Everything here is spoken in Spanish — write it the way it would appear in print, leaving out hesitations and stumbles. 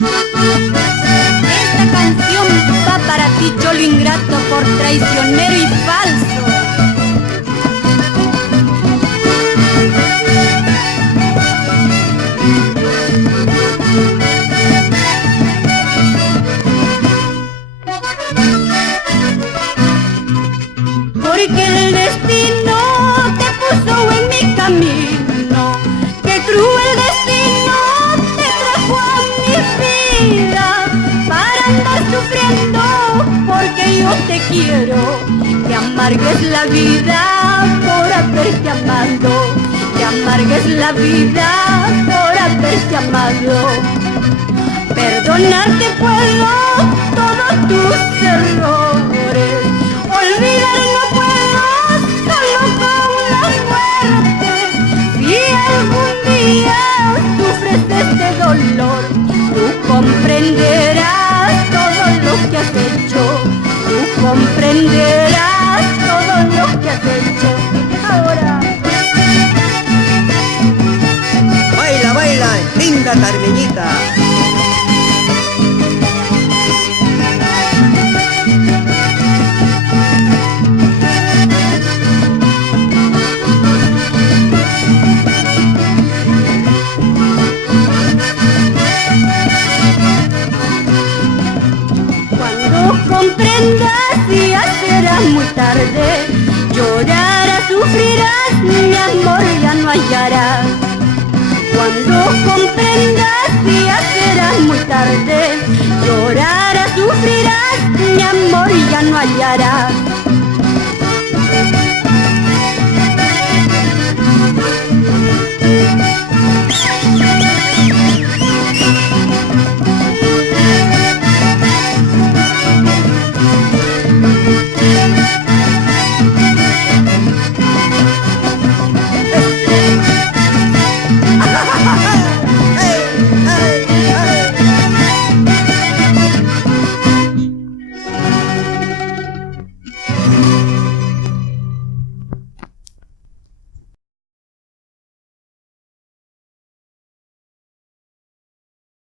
Esta canción va para ti, cholo ingrato, por traicionero y falso. Porque el destino te puso en mi camino, qué cruel destino te trajo a mi vida, para andar sufriendo porque yo te quiero, que amargues la vida por haberte amado, que amargues la vida por haberte amado. Perdonarte puedo todos tus errores, olvidar no puedo solo con la muerte. Si algún día sufres este dolor, tú comprenderás todo lo que has hecho, tú comprenderás todo lo que has hecho. Ahora Baila, baila, linda Carmeñita. comprendas ya será muy tarde, llorarás, sufrirás, mi amor ya no hallarás. Cuando comprendas ya será muy tarde, llorarás, sufrirás, mi amor ya no hallarás.